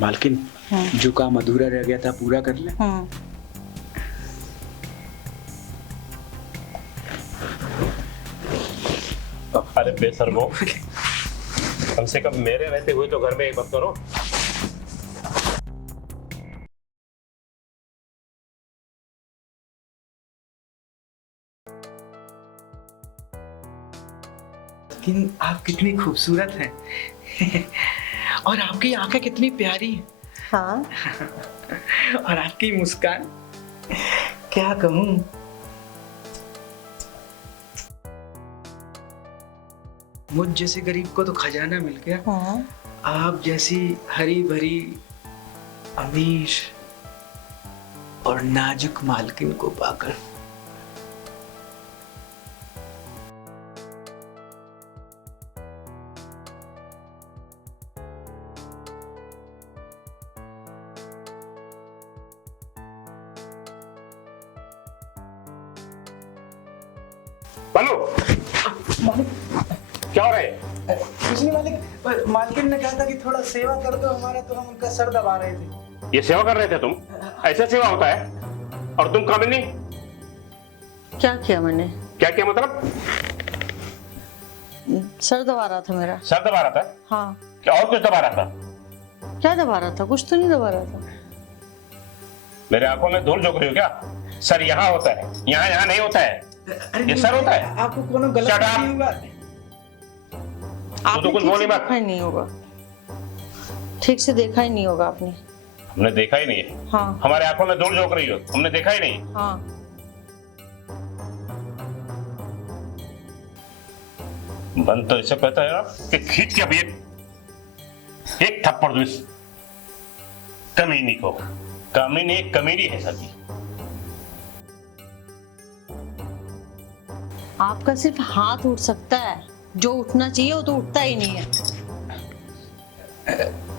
मालकिन, जो काम अधूरा रह गया था पूरा कर ले। अरे बेशर्मो, कम से कम मेरे रहते हुए तो घर में एक बात करो। लेकिन आप कितनी खूबसूरत हैं और आपकी आंखें कितनी प्यारी हैं। हाँ। और आपकी मुस्कान, क्या कहूँ। मुझ जैसे गरीब को तो खजाना मिल गया। हाँ। आप जैसी हरी भरी अमीर और नाजुक मालकिन को पाकर बोलो, मालिक, क्या हो रहा है? कुछ नहीं मालिक, मालकिन ने कहा था कि थोड़ा सेवा कर दो हमारा, तो हम उनका सर दबा रहे थे। ये सेवा कर रहे थे तुम? ऐसा सेवा होता है? और तुम कामिनी, क्या किया मैंने? क्या किया मतलब? सर दबा रहा था मेरा। सर दबा रहा था? हाँ। क्या और कुछ दबा रहा था? क्या दबा रहा था? कुछ तो नहीं दबा रहा था। मेरे आंखों में धूल झोंक रही हो क्या? सर यहाँ होता है, यहाँ नहीं होता है। ये सर होता है? आपको कोनो गलत नहीं होगा? आपने कुछ बोली मत। देखा ही नहीं होगा, ठीक से देखा ही नहीं होगा आपने। हमने देखा ही नहीं है। हाँ। हमारे आंखों में धूल झोंक रही हो, हमने देखा ही नहीं। हाँ। मन तो ऐसे कहता है ना कि खींच के अभी एक थप्पड़ दो इस कमीनी को। कमीनी एक कमीनी है सभी। आपका सिर्फ हाथ उठ सकता है, जो उठना चाहिए वो तो उठता ही नहीं है।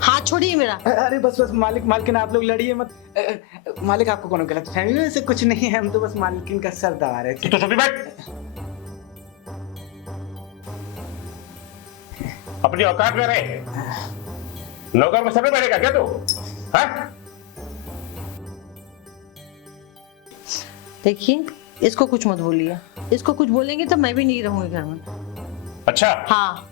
हाथ छोड़िए मेरा। अरे बस बस मालिक, मालकिन आप लोग लड़िए मत। मालिक, आपको कोनो गलत फहमी है? ऐसे कुछ नहीं है, हम तो बस मालकिन का सर दबा रहे थे। तो चुप बैठ। अपनी औकात में रहे। नौकर में सर पे बैठेगा क्या तू? हाँ? देखिए, इसको कुछ मत बोलिए। इसको कुछ बोलेंगे तो मैं भी नहीं रहूंगी घर में। अच्छा। हाँ।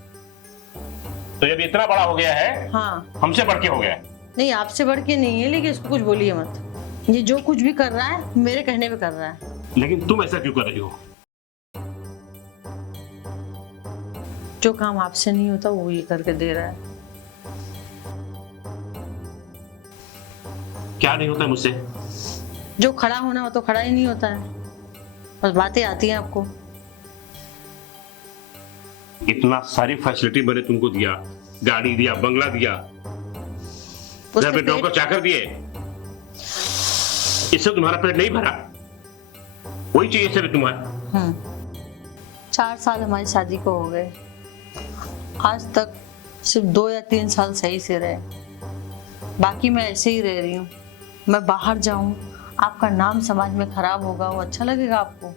तो जब इतना बड़ा हो गया है, हाँ। हमसे बढ़ के हो गया है। नहीं, आपसे बढ़ के नहीं है, लेकिन इसको कुछ बोलिए मत। ये जो कुछ भी कर रहा है मेरे कहने पे कर रहा है। लेकिन तुम ऐसा क्यों कर रही हो? जो काम आपसे नहीं होता वो ये करके दे रहा है। क्या नहीं होता मुझसे? जो खड़ा होना हो तो खड़ा ही नहीं होता है, बस बातें आती हैं आपको। इतना सारी फैसिलिटी मैंने तुमको दिया, गाड़ी दिया, बंगला दिया, घर में नौकर चाकर दिए, इससे तुम्हारा पेट नहीं भरा? वही चाहिए सिर्फ तुम्हारा। 4 साल हमारी शादी को हो गए, आज तक सिर्फ 2 या 3 साल सही से रहे, बाकी मैं ऐसे ही रह रही हूँ। मैं बाहर जाऊं, आपका नाम समाज में खराब होगा, वो अच्छा लगेगा आपको?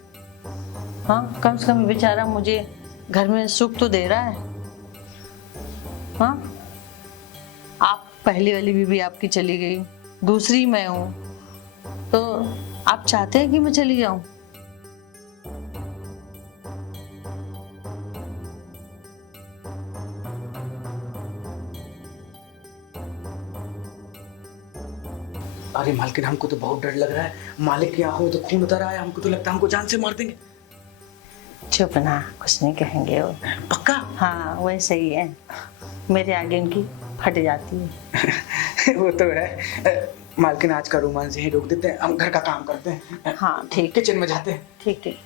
हाँ, कम से कम बेचारा मुझे घर में सुख तो दे रहा है। हाँ, आप पहली वाली बीवी आपकी चली गई, दूसरी मैं हूँ, तो आप चाहते हैं कि मैं चली जाऊं? अरे मालकिन, हमको तो बहुत डर लग रहा है। मालिक की आंखों में तो खून उतर आया, हमको तो लगता है हमको जान से मार देंगे। चुप ना, कुछ नहीं कहेंगे वो। पक्का? हाँ, वैसे ही है, मेरे आगे उनकी फट जाती है। वो तो है। मालकिन, आज का रोमांस यहीं रोक देते हैं, हम घर का काम करते हैं। हाँ ठीक, किचन में जाते हैं। ठीक ठीक।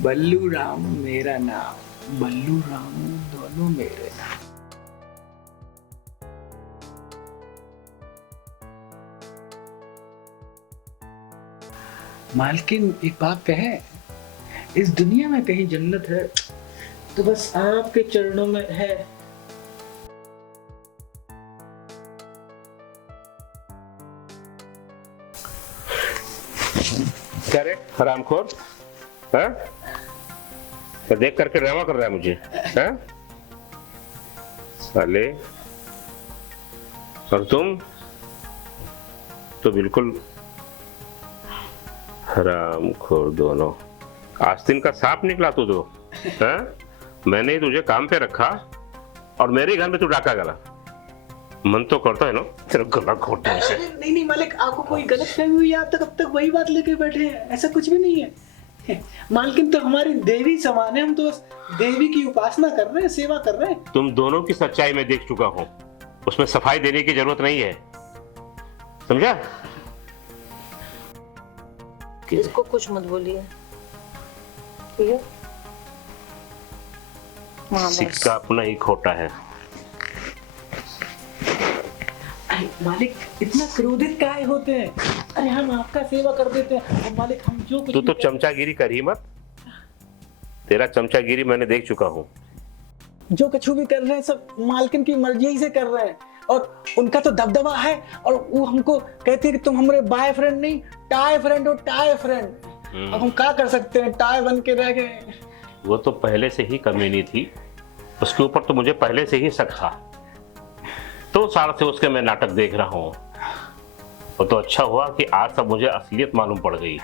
बल्लू राम मेरा नाम, बल्लू राम दोनों मेरे नाम। मालकिन, एक बात कहे, इस दुनिया में कहीं जन्नत है तो बस आपके चरणों में है। क्या रे हरामखोर, हाँ? तो देख करके ड्रामा कर रहा है मुझे, हाँ? साले और तुम तो बिल्कुल हरामखोर दोनों। आस्तीन का सांप निकला तू तो, हैं? मैंने ही तुझे काम पे रखा और मेरे घर में तू डाका गला। मन तो करता है ना तेरा गला घोट दूं इसे। नहीं नहीं मालिक, आपको कोई गलत फहमी हुई है, आप तक अब तक वही बात लेके बैठे हैं, ऐसा कुछ भी नहीं है। मालकिन तो हमारी देवी समान है, हम तो बस देवी की उपासना कर रहे हैं, सेवा कर रहे हैं। तुम दोनों की सच्चाई मैं देख चुका हूं, उसमें सफाई देने की जरूरत नहीं है, समझा? इसको कुछ मत बोलिए, ठीक है? हाँ, बस। सिक्का अपना ही खोटा है। अरे मालिक इतना क्रोधित काहे होते हैं? अरे हम आपका सेवा कर देते हैं और मालिक हम जो कुछ तू तो चमचागिरी कर ही मत, तेरा चमचागिरी मैंने देख चुका हूं। जो कुछ भी कर रहे हैं सब मालकिन की मर्जी से कर रहे हैं और उनका तो दबदबा है और वो हमको कहते हैं कि तुम हमारे बॉय फ्रेंड नहीं टाई फ्रेंड हो, टाई फ्रेंड। अब हम क्या कर सकते हैं, टाई बन के रह गए। वो तो पहले से ही कमीनी थी, उसके ऊपर तो मुझे पहले से ही शक था, तो साल से उसके मैं नाटक देख रहा हूँ। वो तो अच्छा हुआ कि आज सब मुझे असलियत मालूम पड़ गई।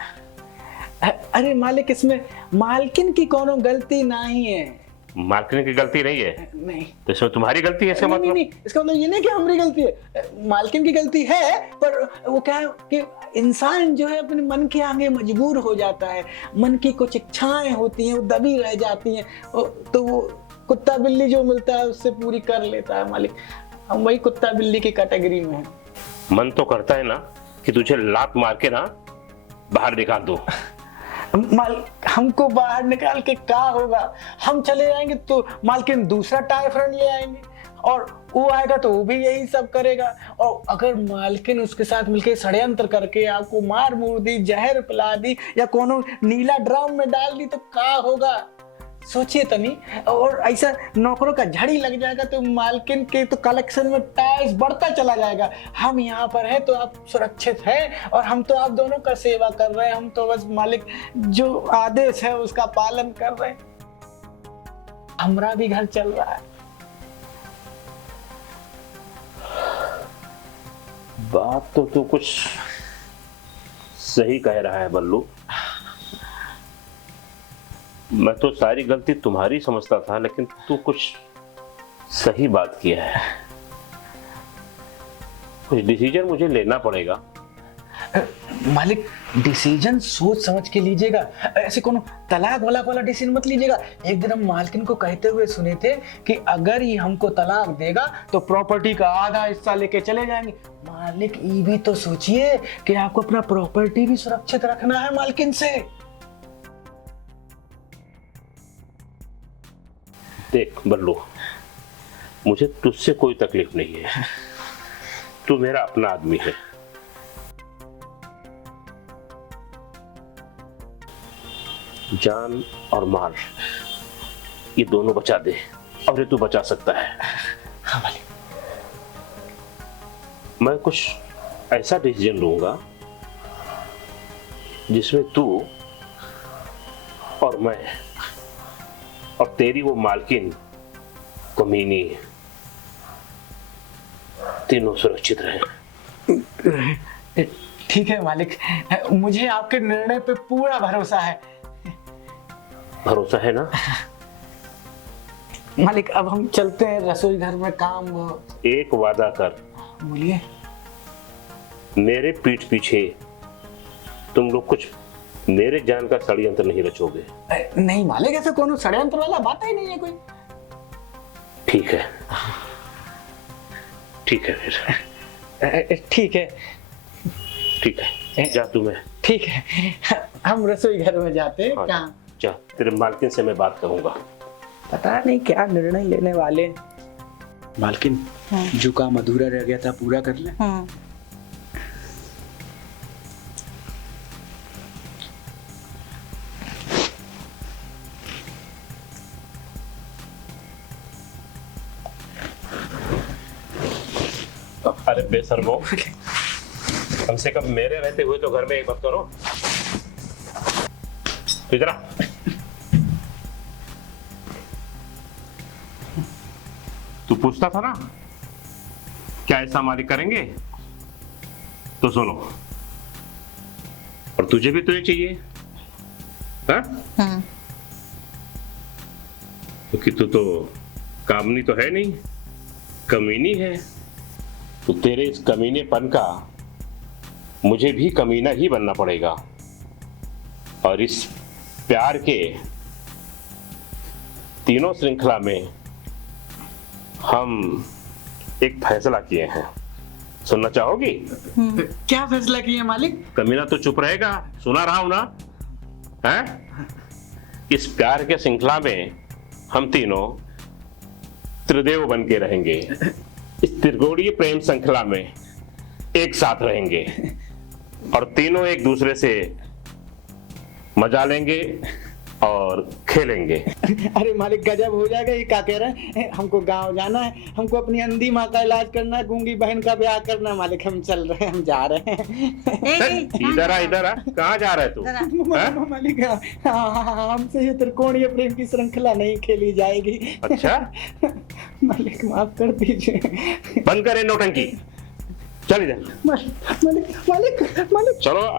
अरे मालिक इसमें मालकिन की कोनो गलती नहीं है। मालकिन की गलती नहीं है? नहीं तो इसमें तुम्हारी गलती है इसका नहीं, मतलब? नहीं, इसका मतलब ये नहीं कि हमारी गलती है, मालकिन की गलती है, पर वो क्या है कि इंसान जो है अपने मन के आगे मजबूर हो जाता है, मन की कुछ इच्छाएं होती हैं वो दबी रह जाती हैं, तो वो कुत्ता बिल्ली जो मिलता है उससे पूरी कर लेता है मालिक। हम वही कुत्ता बिल्ली की कैटेगरी में हैं। मन तो करता है ना कि तुझे लात मार के ना बाहर निकाल दो। हमको बाहर निकाल के क्या होगा? हम चले जाएंगे तो मालकिन दूसरा टाई फ्रेंड ले आएंगे और वो आएगा तो वो भी यही सब करेगा, और अगर मालकिन उसके साथ मिलके षड्यंत्र करके आपको मार मूर दी, जहर पिला दी या कोनो नीला ड्रम में डाल दी तो क्या होगा? सोचिए तो नहीं। और ऐसा नौकरों का झड़ी लग जाएगा तो मालकिन के तो कलेक्शन में टाइल्स बढ़ता चला जाएगा। हम यहाँ पर हैं तो आप सुरक्षित हैं और हम तो आप दोनों का सेवा कर रहे हैं, हम तो बस मालिक जो आदेश है उसका पालन कर रहे हैं। हमारा भी घर चल रहा है। बात तो तू कुछ सही कह रहा है बल्लू, मैं तो सारी गलती तुम्हारी समझता था, लेकिन तू कुछ सही बात किया है। कुछ डिसीजन मुझे लेना पड़ेगा। मालिक डिसीजन सोच समझ के लीजिएगा, ऐसे कोनो तलाक वाला डिसीजन मत लीजिएगा। एक दिन हम मालकिन को कहते हुए सुने थे कि अगर ये हमको तलाक देगा तो प्रॉपर्टी का आधा हिस्सा लेके चले जाएंगे। मालिक ये भी तो सोचिए कि आपको अपना प्रॉपर्टी भी सुरक्षित रखना है मालकिन से। देख बल्लू, मुझे तुझसे कोई तकलीफ नहीं है, तू मेरा अपना आदमी है। जान और माल ये दोनों बचा दे, और ये तू बचा सकता है। हाँ मालिक। मैं कुछ ऐसा डिसीजन लूंगा जिसमें तू और मैं और तेरी वो मालकिन कमीनी तीनों सुरक्षित रहे। ठीक है मालिक, मुझे आपके निर्णय पे पूरा भरोसा है। भरोसा है ना? मालिक अब हम चलते हैं, रसोई घर में काम। एक वादा कर, बोलिए। मेरे पीठ पीछे तुम लोग कुछ मेरे जान का षड्यंत्र नहीं रचोगे। नहीं मालिक, ऐसे कोनो षड्यंत्र वाला बात ही नहीं है कोई। ठीक है, ठीक है फिर। ठीक है, ठीक है, जा तुम्हें। ठीक है, हम रसोई घर में जाते हैं। हाँ, कहाँ? जा, तेरे मालकिन से मैं बात करूंगा। पता नहीं क्या निर्णय लेने वाले। मालकिन जो काम अधूरा रह गया था पूरा कर ले। अरे बेशर्मो, कम से कम मेरे रहते हुए तो घर में एक बात करो। इधर आ। तू पूछता था ना क्या ऐसा मालिक करेंगे? तो सुनो, और तुझे भी तो ये चाहिए, हाँ? क्योंकि तू तो कामनी तो है नहीं, कमीनी है। तो तेरे इस कमीनेपन का मुझे भी कमीना ही बनना पड़ेगा। और इस प्यार के तीनों श्रृंखला में हम एक फैसला किए हैं, सुनना चाहोगी? क्या फैसला किया मालिक? कमीना तो चुप रहेगा, सुना रहा हूं ना, हैं? इस प्यार के श्रृंखला में हम तीनों त्रिदेव बन के रहेंगे। इस त्रिकोणीय प्रेम श्रृंखला में एक साथ रहेंगे और तीनों एक दूसरे से मजा लेंगे और खेलेंगे। अरे मालिक गजब हो जाएगा, ये क्या कह रहे हैं? हमको गांव जाना है, हमको अपनी अंधी माँ का इलाज करना है, गूंगी बहन का ब्याह करना है। मालिक हम चल रहे हैं, हम जा रहे हैं। इधर आ, कहाँ जा रहा है तू? हैं? मालिक हमसे ये त्रिकोणीय प्रेम की श्रृंखला नहीं खेली जाएगी। अच्छा, मालिक माफ कर दीजिए। बंद करे नौटंकी, चल इधर। मालिक मालिक मालिक मालिक चलो।